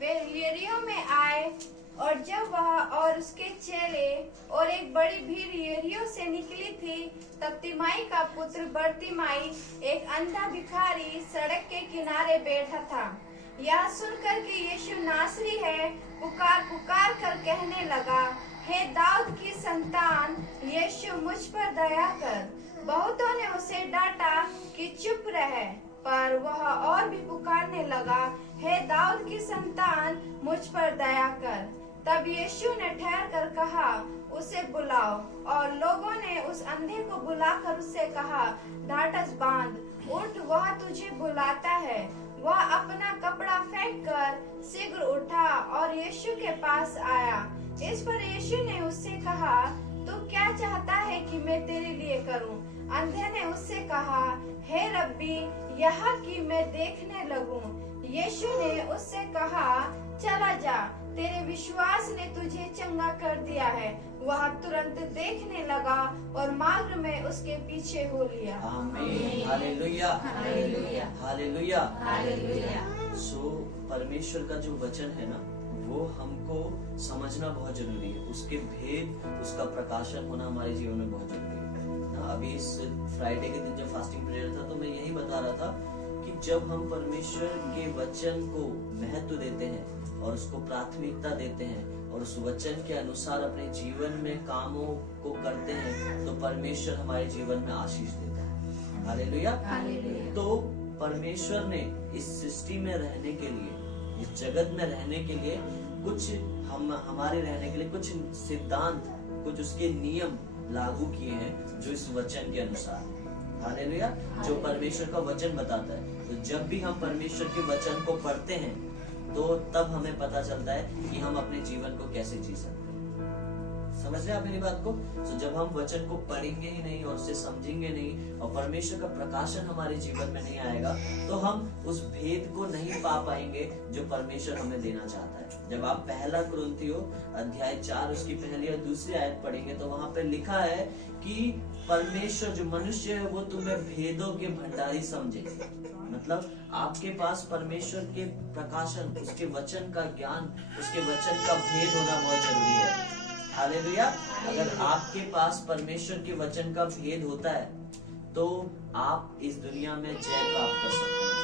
वे यरीहो में आए और जब वह और उसके चेले और एक बड़ी भीड़ यरीहो से निकली थी, तब तिमाई का पुत्र बरतिमाई एक अंधा भिखारी सड़क के किनारे बैठा था। यह सुनकर कि यीशु नासरी है, पुकार पुकार कर कहने लगा, हे दाऊद की संतान, यीशु मुझ पर दया कर। बहुतों ने उसे डांटा कि चुप रहे, पर वह और भी पुकारने लगा, हे दाऊद की संतान, मुझ पर दया कर। तब यीशु ने ठहर कर कहा, उसे बुलाओ। और लोगों ने उस अंधे को बुलाकर उससे कहा, ढाढ़स बांध, उठ, वह तुझे बुलाता है। वह अपना कपड़ा फेंक कर शीघ्र उठा और यीशु के पास आया। इस पर यीशु ने उससे कहा, तू क्या चाहता है कि मैं तेरे लिए करूं? अंधे ने उससे कहा, हे रब्बी, यहाँ कि मैं देखने लगूं। यीशु ने उससे कहा, चला जा, तेरे विश्वास ने तुझे चंगा कर दिया है। वह तुरंत देखने लगा और मार्ग में उसके पीछे हो लिया। आमीन, हालेलुया, हालेलुया, हालेलुया, हालेलुया। सो परमेश्वर का जो वचन है ना, वो हमको समझना बहुत जरूरी है। उसके भेद, उसका प्रकाशन होना हमारे जीवन में बहुत जरूरी है ना। अभी इस फ्राइडे के दिन जब फास्टिंग पीरियड था, तो मैं यही बता रहा था कि जब हम परमेश्वर के वचन को महत्व देते हैं और उसको प्राथमिकता देते हैं और उस वचन के अनुसार अपने जीवन में कामों को करते हैं, तो परमेश्वर हमारे जीवन में आशीष देता है। हालेलुया। तो परमेश्वर ने इस सृष्टि में रहने के लिए, इस जगत में रहने के लिए कुछ हमारे रहने के लिए कुछ सिद्धांत, कुछ उसके नियम लागू किए हैं जो इस वचन के अनुसार, हालेलुया, जो परमेश्वर का वचन बताता है। तो जब भी हम परमेश्वर के वचन को पढ़ते हैं, तो तब हमें पता चलता है कि हम अपने जीवन को कैसे जी सकते हैं। समझ रहे आप मेरी बात को? तो जब हम वचन को पढ़ेंगे ही नहीं और उसे समझेंगे नहीं और परमेश्वर का प्रकाशन हमारे जीवन में नहीं आएगा, तो हम उस भेद को नहीं पा पाएंगे जो परमेश्वर हमें देना चाहता है। जब आप पहला कुरिन्थियों अध्याय 4 उसकी पहली और दूसरी आयत पढ़ेंगे, तो वहां पे लिखा है कि परमेश्वर जो मनुष्य है वो तुम्हें भेदों के भंडारी समझे। मतलब आपके पास परमेश्वर के प्रकाशन, उसके वचन का ज्ञान, उसके वचन का भेद होना बहुत जरूरी है। हालेलुया। अगर आपके पास परमेश्वर के वचन का भेद होता है, तो आप इस दुनिया में जय प्राप्त कर सकते हैं।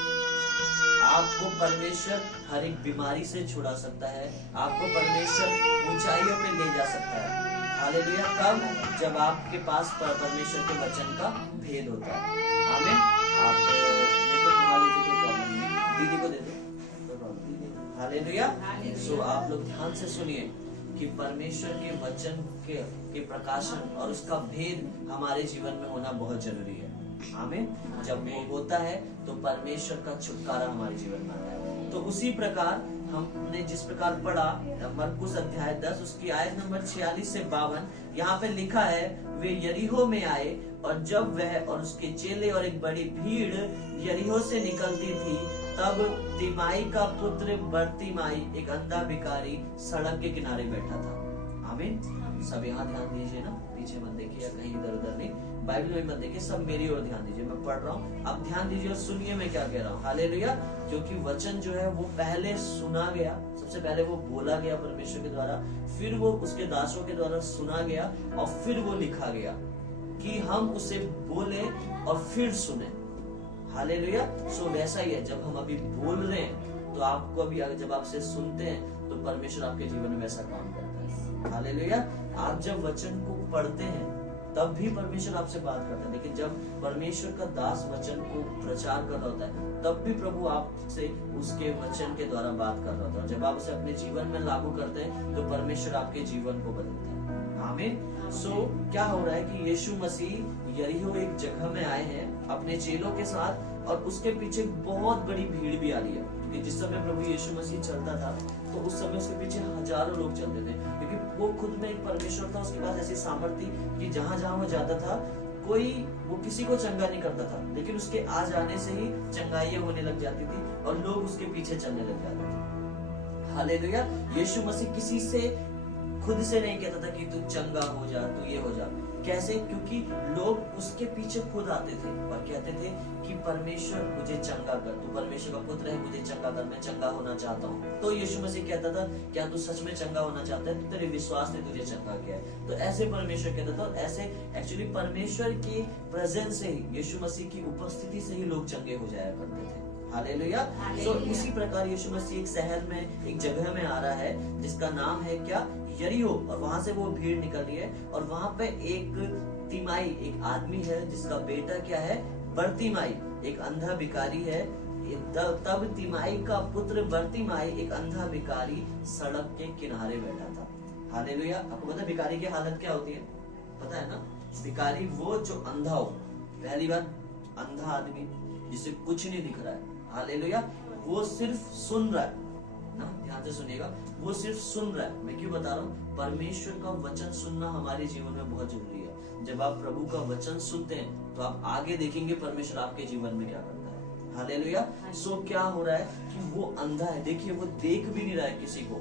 आपको परमेश्वर हर एक बीमारी से छुड़ा सकता है, आपको परमेश्वर ऊंचाइयों पे ले जा सकता है। हालेलुया। कब? जब आपके पास परमेश्वर के वचन का भेद होता है। आमीन। आप दीदी को दे दो। हालेलुया। सो आप लोग ध्यान से सुनिए कि परमेश्वर के वचन के प्रकाशन और उसका भेद हमारे जीवन में होना बहुत जरूरी है। आमीन। जब वो होता है तो परमेश्वर का छुटकारा हमारे जीवन में आता है। तो उसी प्रकार हमने जिस प्रकार पढ़ा मरकुस अध्याय 10 उसकी आयत नंबर 46 से 52, यहाँ पे लिखा है, वे यरीहो में आए और जब वह और उसके चेले और एक बड़ी भीड़ यरीहो से निकलती थी, तब तिमाई का पुत्र बरतिमाई एक अंधा भिखारी सड़क के किनारे बैठा था। आमीन। सब यहाँ ध्यान दीजिए ना, पीछे मत देखिए या कहीं इधर उधर नहीं, बाइबल में मत देखिए, सब मेरी ओर ध्यान दीजिए। मैं पढ़ रहा हूँ, अब ध्यान दीजिए और सुनिए मैं क्या कह रहा हूँ। हालेलुया। क्योंकि वचन जो है वो पहले सुना गया, सबसे पहले वो बोला गया परमेश्वर के द्वारा, फिर वो उसके दासों के द्वारा सुना गया और फिर वो लिखा गया कि हम उसे बोले और फिर सुने। हालेलुया। सो वैसा ही है, जब हम अभी बोल रहे हैं तो आपको अभी जब आपसे सुनते हैं तो परमेश्वर आपके जीवन में वैसा काम करता है। हालेलुया। आप जब वचन को पढ़ते हैं तब भी परमेश्वर आपसे बात करता है, लेकिन जब परमेश्वर का दास वचन को प्रचार कर रहा होता है तब भी प्रभु आपसे उसके वचन के द्वारा बात कर रहा होता है। जब आप उसे अपने जीवन में लागू करते हैं तो परमेश्वर आपके जीवन को बदलता है। आमीन। सो क्या हो रहा है कि यीशु मसीह यरीहो एक जगह में आए हैं अपने चेलों के साथ, और उसके पीछे बहुत बड़ी भीड़ भी आ रही है। क्योंकि जिस समय प्रभु यीशु मसीह चलता था तो उस समय उसके पीछे हजारों लोग चलते थे, क्योंकि वो खुद में एक परमेश्वर था। उसके पास ऐसी सामर्थ्य कि जहां जहां वो जाता था वो किसी को चंगा नहीं करता था, लेकिन उसके आ जाने से ही चंगाइयां होने लग जाती थी और लोग उसके पीछे चलने लग जाते थे। हालेलुया। यीशु मसीह किसी से खुद से नहीं कहता था कि तू चंगा हो जा, तू ये हो जा। कैसे? क्योंकि लोग उसके पीछे खुद आते थे और कहते थे कि परमेश्वर मुझे चंगा कर, तू परमेश्वर का पुत्र है, मुझे चंगा कर, मैं चंगा होना चाहता हूँ। तो यीशु मसीह कहता था, क्या तू सच में चंगा होना चाहता है? तेरे विश्वास ने तुझे चंगा किया है। तो ऐसे परमेश्वर कहता था, और ऐसे एक्चुअली परमेश्वर की प्रेजेंस से ही, यीशु मसीह की उपस्थिति से ही लोग चंगे हो जाया करते थे। हालेलुया। सो इसी प्रकार यीशु मसीह एक शहर में, एक जगह में आ रहा है जिसका नाम है क्या? यरीहो। और वहां से वो भीड़ निकल रही है और वहां पे एक तिमाई, एक आदमी है जिसका बेटा क्या है? बर्तिमाई, एक अंधा भिखारी है। तब तिमाई का पुत्र बर्तिमाई, एक अंधा भिखारी, सड़क के किनारे बैठा था। हालेलुया। आपको पता है भिखारी की हालत क्या होती है? पता है ना? भिखारी वो जो अंधा हो, पहली बार अंधा आदमी जिसे कुछ नहीं दिख रहा है, हालेलुया, वो सिर्फ सुन रहा है ना। ध्यान से सुनिएगा, वो सिर्फ सुन रहा है। मैं क्यों बता रहा हूँ? परमेश्वर का वचन सुनना हमारे जीवन में बहुत जरूरी है। जब आप प्रभु का वचन सुनते हैं तो आप आगे देखेंगे परमेश्वर आपके जीवन में क्या करता है। हालेलुया। सो क्या हो रहा है कि वो अंधा है। देखिए, वो देख भी नहीं रहा है किसी को,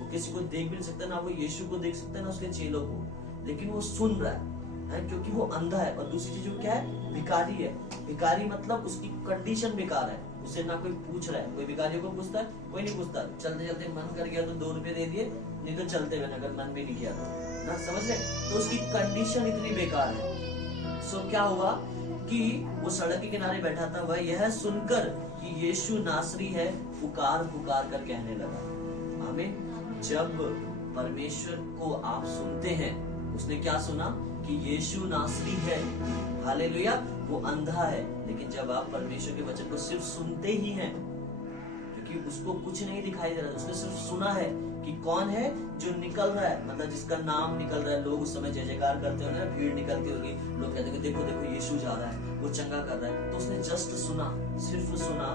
वो किसी को देख भी नहीं सकता, ना वो यीशु को देख सकता है, ना उसके चेलों को, लेकिन वो सुन रहा है क्योंकि वो अंधा है। और दूसरी चीज वो क्या है? भिखारी है। भिखारी मतलब उसकी कंडीशन बेकार है, उसे ना कोई पूछ रहा है। कोई भिखारियों को पूछता है? कोई नहीं पूछता। चलते चलते मन कर गया तो 2 रुपए दे दिए, नहीं तो चलते हुए, अगर मन भी नहीं किया तो ना, समझ ले। तो उसकी कंडीशन इतनी बेकार है। सो क्या हुआ कि वो सड़क के किनारे बैठा था, वह यह सुनकर कि यीशु नासरी है, पुकार पुकार कर कहने लगा। आमीन। जब परमेश्वर को आप सुनते हैं, उसने क्या सुना? कि यीशु नासरी है। हालेलुया। वो अंधा है, लेकिन जब आप परमेश्वर के वचन को सिर्फ सुनते ही हैं, क्योंकि उसको कुछ नहीं दिखाई दे रहा, उसने सिर्फ सुना है कि कौन है जो निकल रहा है, मतलब जिसका नाम निकल रहा है। लोग उस समय जय जयकार करते होंगे, भीड़ निकलती होगी, लोग कहते हैं देखो देखो यीशु जा रहा है, वो चंगा कर रहा है। तो उसने जस्ट सुना, सिर्फ सुना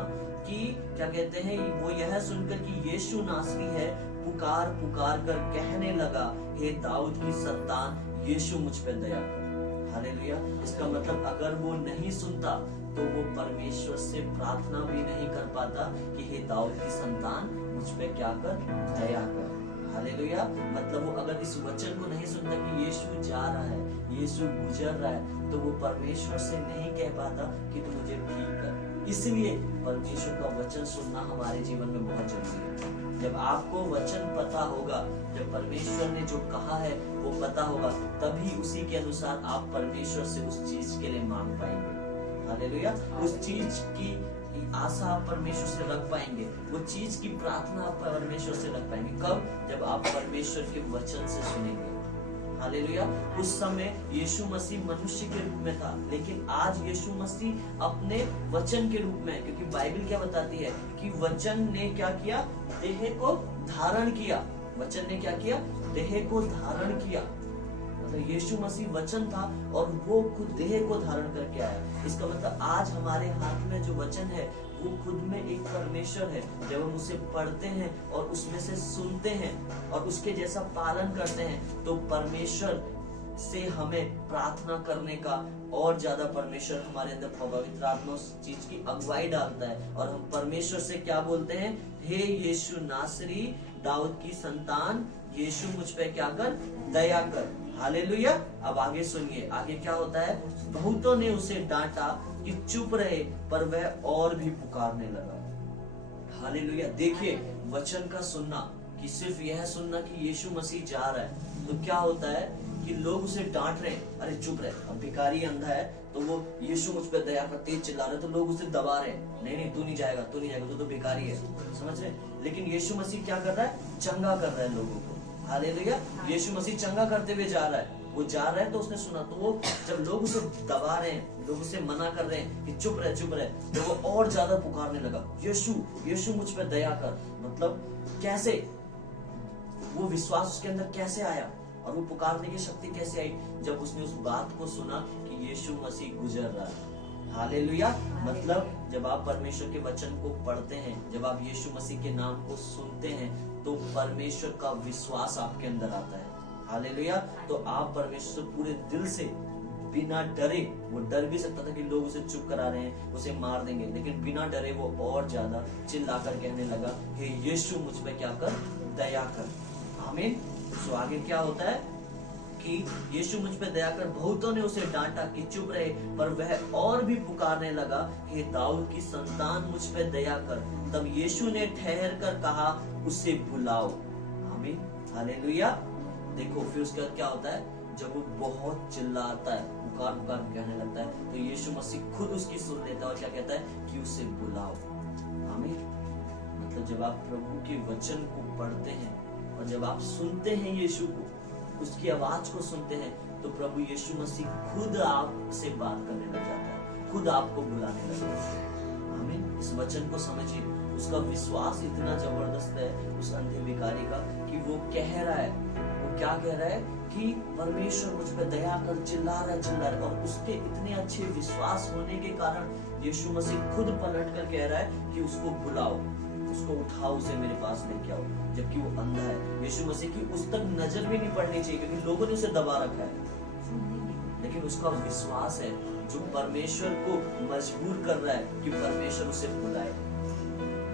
कि क्या कहते हैं, वो यह सुनकर कि यीशु नासरी है, पुकार पुकार कर कहने लगा, हे दाऊद की संतान, यीशु मुझ पर दया कर। हालेलुया। इसका मतलब अगर वो नहीं सुनता तो वो परमेश्वर से प्रार्थना भी नहीं कर पाता कि हे दाऊद की संतान, मुझ पे क्या कर? दया कर। हालेलुया। मतलब वो अगर इस वचन को नहीं सुनता कि यीशु जा रहा है, यीशु गुजर रहा है, तो वो परमेश्वर से नहीं कह पाता कि तू मुझे ठीक कर। इसलिए परमेश्वर का वचन सुनना हमारे जीवन में बहुत जरूरी है। जब आपको वचन पता होगा, जब परमेश्वर ने जो कहा है वो पता होगा, तभी उसी के अनुसार आप परमेश्वर से उस चीज के लिए मांग पाएंगे। हालेलुया। उस चीज की आशा आप परमेश्वर से रख पाएंगे, वो चीज की प्रार्थना आप परमेश्वर से रख पाएंगे। कब? जब आप परमेश्वर के वचन से सुनेंगे। हालेलुया। उस समय यीशु मसीह मनुष्य के रूप में था, लेकिन आज यीशु मसीह अपने वचन के रूप में, क्योंकि बाइबल क्या बताती है कि वचन ने क्या किया? देह को धारण किया। वचन ने क्या किया? देह को धारण किया। मतलब यीशु मसीह वचन था और वो खुद देह को धारण करके आया। इसका मतलब आज हमारे हाथ में जो वचन है वो खुद में एक परमेश्वर है। जब हम उसे पढ़ते हैं और उसमें से सुनते हैं और उसके जैसा पालन करते हैं, तो परमेश्वर से हमें प्रार्थना करने का और ज्यादा परमेश्वर हमारे अंदर पवित्र आत्मा उस चीज की अगुवाई डालता है और हम परमेश्वर से क्या बोलते हैं? हे यीशु नासरी, दाऊद की संतान, यीशु मुझ पे क्या कर? दया कर। हालेलुया। अब आगे सुनिए, आगे क्या होता है? बहुतों ने उसे डांटा कि चुप रहे, पर वह और भी पुकारने लगा। हालेलुया। देखिए, वचन का सुनना, कि सिर्फ यह सुनना कि यीशु मसीह जा रहा है, तो क्या होता है कि लोग उसे डांट रहे हैं, अरे चुप रहे। अब भिखारी अंधा है तो वो यीशु मुझ पे दया कर तेज चिल्ला रहे, तो लोग उसे दबा रहे हैं, नहीं नहीं तू नहीं जाएगा, तू नहीं जाएगा, तू तो भिखारी है। समझ रहे? लेकिन यीशु मसीह क्या कर रहा है? चंगा कर रहा है लोगों को। हालेलुया। यीशु मसीह चंगा करते हुए जा रहा है। वो जा रहा है तो उसने सुना, तो वो जब लोग उसे दबा रहे हैं, लोग उसे मना कर रहे हैं कि चुप रहे चुप रहे, तो वो और ज्यादा पुकारने लगा, यीशु यीशु मुझ पे दया कर। मतलब कैसे? वो विश्वास उसके अंदर कैसे आया और वो पुकारने की शक्ति कैसे आई? जब उसने उस बात को सुना कि यीशु मसीह गुजर रहा है। हालेलुया। मतलब जब आप परमेश्वर के वचन को पढ़ते हैं, जब आप यीशु मसीह के नाम को सुनते हैं, तो परमेश्वर का विश्वास आपके अंदर आता है। हालेलुया। तो आप परमेश्वर पूरे दिल से बिना डरे, वो डर भी सकता था कि लोग उसे चुप करा रहे हैं, उसे मार देंगे, लेकिन बिना डरे वो और ज्यादा चिल्लाकर कहने लगा, हे यीशु मुझ पे क्या कर? दया कर। आमीन। सो आगे क्या होता है कि यीशु मुझ पे दया कर, बहुतों ने उसे डांटा कि चुप रहे, पर वह और भी पुकारने लगा, हे दाऊद की संतान मुझ पे दया कर। तब यीशु ने ठहर कर कहा, उसे बुलाओ। आमीन, हालेलुया। देखो फिर उसके बाद क्या होता है, जब वो बहुत चिल्लाता है, पुकार पुकार कहने लगता है, तो यीशु मसीह खुद उसकी सुन लेता है और क्या कहता है कि उसे बुलाओ। आमीन। मतलब जब आप प्रभु के वचन को पढ़ते हैं और जब आप सुनते हैं यीशु को, उसकी आवाज को सुनते हैं, तो प्रभु यीशु मसीह खुद आपसे बात करने लग जाता है, खुद आपको बुलाने लगता है। आमीन। इस वचन को समझिए, उसका विश्वास इतना जबरदस्त है उस अंधे भिखारी का कि वो कह रहा है, वो क्या कह रहा है कि परमेश्वर मुझ पर दया कर, चिल्ला रहा है। और उसके इतने अच्छे विश्वास होने के कारण यीशु मसीह खुद पलट कर कह रहा है कि उसको बुलाओ, उसको उठाओ, उसे मेरे पास लेके आओ, जबकि वो अंधा है। यीशु मसीह की उस तक नजर भी नहीं पड़नी चाहिए क्योंकि लोगों ने उसे दबा रखा है, लेकिन उसका विश्वास है जो परमेश्वर को मजबूर कर रहा है कि परमेश्वर उसे बुलाए।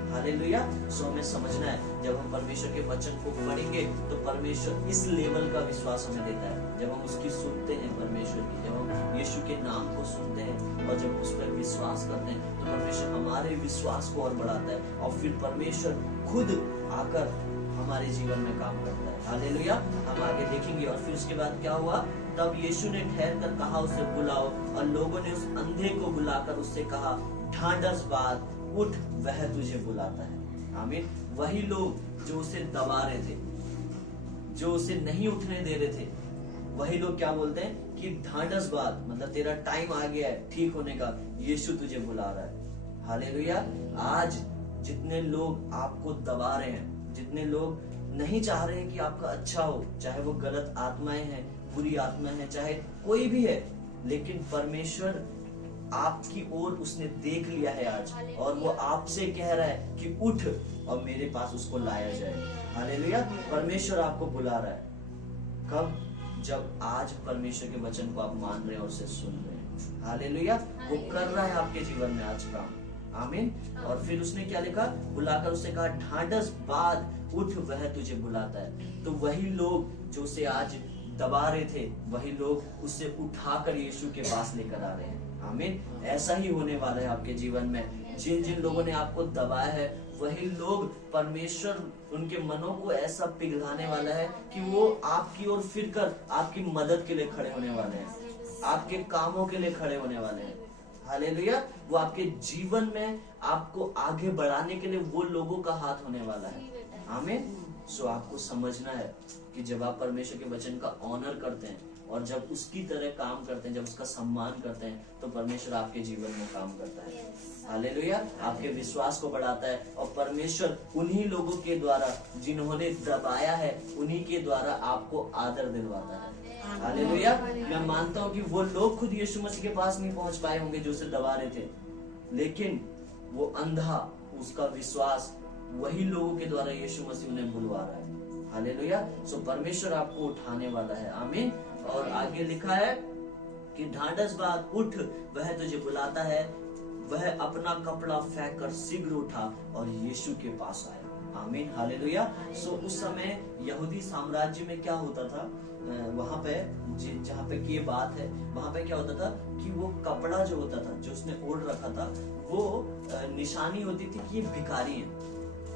हालेलुया। सो हमें समझना है, जब हम परमेश्वर के वचन को पढ़ेंगे तो परमेश्वर इस लेवल का विश्वास हमें देता है। जब हम उसकी सुनते हैं परमेश्वर की, जब हम यीशु के नाम को सुनते हैं और जब उस पर विश्वास करते हैं, तो परमेश्वर हमारे विश्वास को और बढ़ाता है और फिर परमेश्वर खुद आकर हमारे जीवन में काम करता है। हालेलुया। हम आगे देखेंगे। और फिर उसके बाद क्या हुआ, तब यीशु ने ठहर कर कहा, उसे बुलाओ। और लोगों ने उस अंधे को बुलाकर उससे कहा, ढांढस बांध, उठ, वह तुझे बुलाता है। आमीन। वही लोग जो उसे दबा रहे थे, जो उसे नहीं उठने दे रहे थे, वही लोग क्या बोलते हैं कि ढांढस बांध, मतलब तेरा टाइम आ गया है ठीक होने का, यीशु तुझे बुला रहा है। हालेलुया। आज जितने लोग आपको दबा रहे हैं, जितने लोग नहीं चाह रहे हैं कि आपका अच्छा हो, चाहे वो गलत आत्माएं हैं, बुरी आत्माएं हैं, चाहे कोई भी है, लेकिन परमेश्वर आपकी ओर उसने देख लिया है आज, और वो आपसे कह रहा है कि उठ और मेरे पास उसको लाया जाए। हालेलुया। परमेश्वर आपको बुला रहा है। कब? जब आज परमेश्वर के वचन को आप मान रहे हैं और उसे सुन रहे हैं। हालेलुया। वो कर रहा है आपके जीवन में आज काम। आमीन। और फिर उसने क्या लिखा, बुलाकर उससे कहा, ढांढस बांध, उठ, वह तुझे बुलाता है। तो वही लोग जो उसे आज दबा रहे थे, वही लोग उसे उठाकर यीशु के पास लेकर आ रहे हैं। आमीन। ऐसा ही होने वाला है आपके जीवन में। जिन जिन लोगों ने आपको दबाया है, वही लोग, परमेश्वर उनके मनों को ऐसा पिघलाने वाला है कि वो आपकी ओर फिर कर आपकी मदद के लिए खड़े होने वाले हैं, आपके कामों के लिए खड़े होने वाले हैं। हालेलुया। वो आपके जीवन में आपको आगे बढ़ाने के लिए वो लोगों का हाथ होने वाला है। आमीन। सो आपको समझना है कि जब आप परमेश्वर के वचन का ऑनर करते हैं और जब उसकी तरह काम करते हैं, जब उसका सम्मान करते हैं, तो परमेश्वर आपके जीवन में काम करता है। हालेलुया। आपके विश्वास को बढ़ाता है और परमेश्वर उन्हीं लोगों के द्वारा जिन्होंने दबाया है, उन्हीं के द्वारा आपको आदर दिलवाता है। हालेलुया। मैं मानता हूँ कि वो लोग खुद यीशु मसीह के पास नहीं पहुंच पाए होंगे जो उसे दबा रहे थे, लेकिन वो अंधा, उसका विश्वास वही लोगों के द्वारा यीशु मसीह उन्हें बुलवा रहा है। हालेलुया। सो परमेश्वर आपको उठाने वाला है। आमीन। और आगे लिखा है कि ढांढस बांध, उठ, वह तुझे बुलाता है। वह अपना कपड़ा फेंक कर शीघ्र उठा और यीशु के पास आया। आमीन। हालेलुया। सो उस समय यहूदी साम्राज्य में क्या होता था, वहां पे जहाँ पे की बात है, वहां पे क्या होता था कि वो कपड़ा जो होता था, जो उसने ओढ़ रखा था, वो निशानी होती थी कि ये भिखारी है।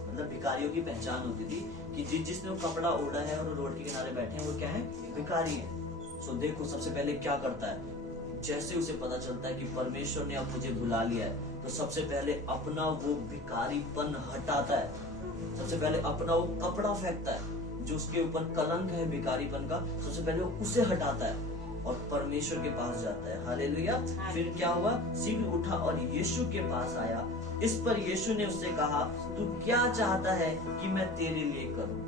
मतलब भिखारियों की पहचान होती थी कि जिसने वो कपड़ा ओढ़ा है और रोड के किनारे बैठे हैं, वो क्या है, भिखारी है। सो देखो सबसे पहले क्या करता है, जैसे उसे पता चलता है कि परमेश्वर ने अब मुझे बुला लिया है, तो सबसे पहले अपना वो भिखारीपन हटाता है। सबसे पहले अपना वो कपड़ा फेंकता है जो उसके ऊपर कलंक है भिखारीपन का, सबसे पहले वो उसे हटाता है और परमेश्वर के पास जाता है। हालेलुया। फिर क्या हुआ, शीघ्र उठा और यीशु के पास आया। इस पर यीशु ने उससे कहा, तू क्या चाहता है कि मैं तेरे लिए करूं?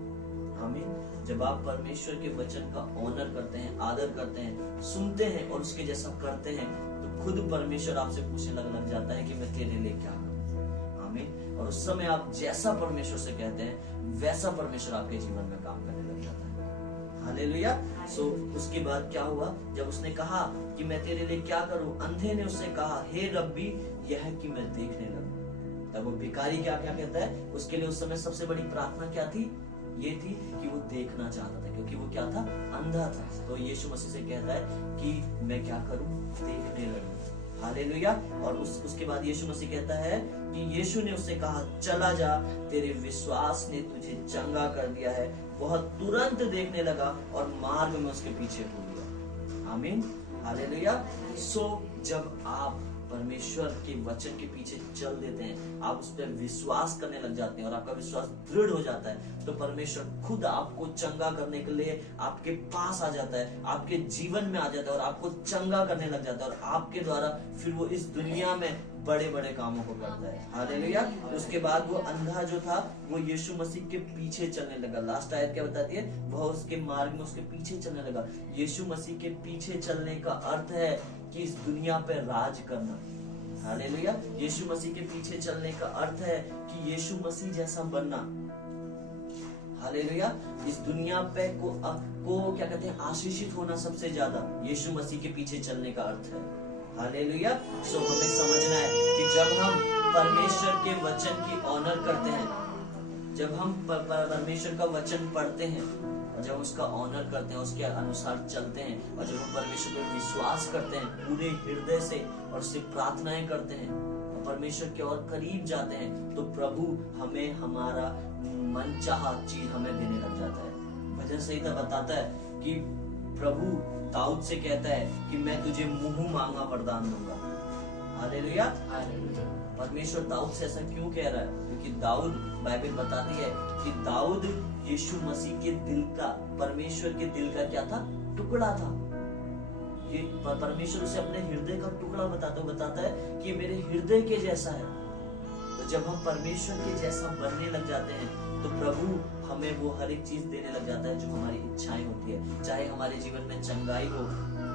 आमीन। जब आप परमेश्वर के वचन का ऑनर करते हैं, आदर करते हैं, सुनते हैं और उसके जैसा करते हैं, तो खुद परमेश्वर आपसे पूछने लग जाता है कि मैं तेरे लिए क्या करूं? आमीन। और उस समय आप जैसा परमेश्वर से कहते हैं, वैसा परमेश्वर आपके जीवन में काम करने लग जाता है। हालेलुया। सो उसके बाद क्या हुआ, जब उसने कहा कि मैं तेरे लिए क्या करूं, अंधे ने उससे कहा, हे रब्बी, यह कि मैं देखने लगूं। तब वो भिखारी क्या क्या कहता है, उसके लिए उस समय सबसे बड़ी प्रार्थना क्या थी, ये थी कि वो देखना चाहता था, क्योंकि वो क्या था, अंधा था। तो यीशु मसीह से कहता है कि मैं क्या करूं, देखने लगूं। हालेलुया। और उसके बाद यीशु मसीह कहता है कि यीशु ने उससे कहा, चला जा, तेरे विश्वास ने तुझे चंगा कर दिया है। वह तुरंत देखने लगा और मार्ग में उसके पीछे हो गया। आमीन, हालेलुया। सो जब आप परमेश्वर के वचन के पीछे चल देते हैं, आप उस पर विश्वास करने लग जाते हैं और आपका विश्वास दृढ़ हो जाता है, तो परमेश्वर खुद आपको चंगा करने के लिए आपके पास आ जाता है, आपके जीवन में आ जाता है और आपको चंगा करने लग जाता है, और आपके द्वारा फिर वो इस दुनिया में बड़े बड़े कामों को करता है। हालेलुया। उसके बाद वो अंधा जो था वो यीशु मसीह के पीछे चलने लगा। लास्ट आयत क्या बताती है, वह उसके मार्ग में उसके पीछे चलने लगा। यीशु मसीह के पीछे चलने का अर्थ है कि इस दुनिया पे राज करना। हालेलुया। यीशु मसीह के पीछे चलने का अर्थ है कि यीशु मसीह जैसा बनना। हालेलुया। इस दुनिया पे को क्या कहते हैं, आशीषित होना सबसे ज्यादा यीशु मसीह के पीछे चलने का अर्थ है। हालेलुया। सो हमें समझना है कि जब हम परमेश्वर के वचन की ऑनर करते हैं, जब हम परमेश्वर का वचन पढ़ते हैं और जब उसका ऑनर करते हैं, उसके अनुसार चलते हैं, और जब हम परमेश्वर पर विश्वास करते हैं पूरे हृदय से और उससे प्रार्थनाएं करते हैं और परमेश्वर के और करीब जाते हैं, तो प्रभु हमें हमारा मनचाहा चीज हमें देने लग जाता है। भजन संहिता बताता है कि प्रभु दाऊद से कहता है कि मैं तुझे मुंह मांगा वरदान दूंगा। हालेलुया। परमेश्वर दाऊद से ऐसा क्यों कह रहा है, क्योंकि दाऊद, बाइबल बताती है कि दाऊद यीशु मसीह के दिल का, परमेश्वर के दिल का क्या था, टुकड़ा था। ये परमेश्वर उसे अपने हृदय का टुकड़ा बताता है कि मेरे हृदय के जैसा है। तो जब हम परमेश्वर के जैसा बनने लग जाते हैं, तो प्रभु हमें वो हर एक चीज देने लग जाता है जो हमारी इच्छाएं होती है, चाहे हमारे जीवन में चंगाई हो।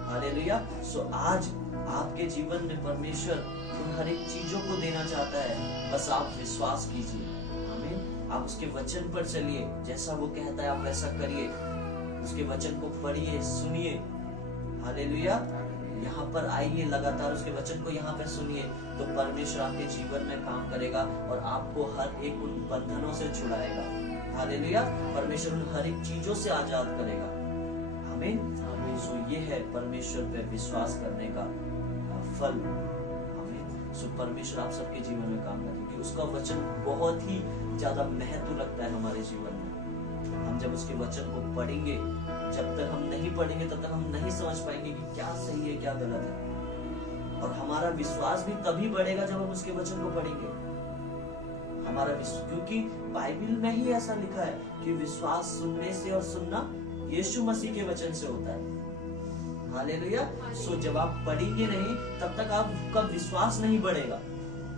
हालेलुया। सो आज आपके जीवन में परमेश्वर उन हर एक चीजों को देना चाहता है, बस आप विश्वास कीजिए। आमीन। आप उसके वचन पर चलिए, जैसा वो कहता है आप वैसा करिए। उसके वचन को पढ़िए, सुनिए। हालेलुया। यहाँ पर आइए, लगातार उसके वचन को यहाँ पर सुनिए, तो परमेश्वर आपके जीवन में काम करेगा और आपको हर एक उन बंधनों से छुड़ाएगा। हालेलुया। परमेश्वर उन हर एक चीजों से आजाद करेगा। आमीन। सो ये है परमेश्वर पे विश्वास करने का फल। आमीन। सो परमेश्वर आप सबके जीवन में काम करेगा, क्योंकि उसका वचन बहुत ही ज्यादा महत्व रखता है हमारे जीवन में। हम जब उसके वचन को पढ़ेंगे, जब तक हम नहीं पढ़ेंगे तब तक हम नहीं समझ पाएंगे कि क्या सही है क्या गलत है। और हमारा विश्वास भी तभी बढ़ेगा जब हम उसके वचन को पढ़ेंगे। हमारा क्योंकि बाइबल में ही ऐसा लिखा है कि विश्वास सुनने से और सुनना यीशु मसीह के वचन से होता है। हालेलुया। सो जब आप पढ़ेंगे नहीं तब तक आपका विश्वास नहीं बढ़ेगा।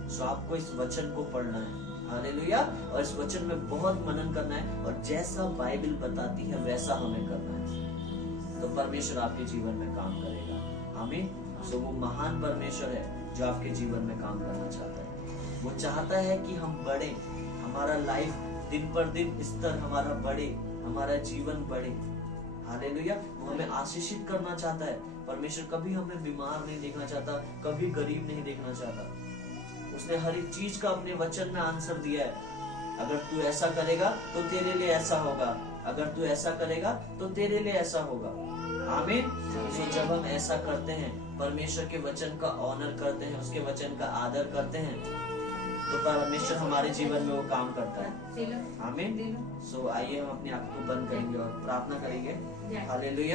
सो आपको इस वचन को पढ़ना है। हालेलुया। और इस वचन में बहुत मनन करना है, और जैसा बाइबल बताती है वैसा हमें करना है, तो परमेश्वर आपके जीवन में काम करेगा। आमीन। सो वो महान परमेश्वर है जो आपके जीवन में काम करना चाहता है। वो चाहता है कि हम बढ़े, हमारा लाइफ दिन पर दिन स्तर हमारा बढ़े, हमारा जीवन बढ़े। हालेलुया। वो हमें आशीषित करना चाहता है। परमेश्वर कभी हमें बीमार नहीं देखना चाहता, कभी गरीब नहीं देखना चाहता। उसने हर एक चीज का अपने वचन में आंसर दिया है। अगर तू ऐसा करेगा तो तेरे लिए ऐसा होगा, अगर तू ऐसा करेगा तो तेरे लिए ऐसा होगा। आमीन। तो जब हम ऐसा करते हैं, परमेश्वर के वचन का ऑनर करते हैं, उसके वचन का आदर करते हैं, तो परमेश्वर हमारे जीवन में वो काम करता है। आमीन। सो आइए हम अपने आप को बंद करेंगे और प्रार्थना करेंगे। हालेलुया।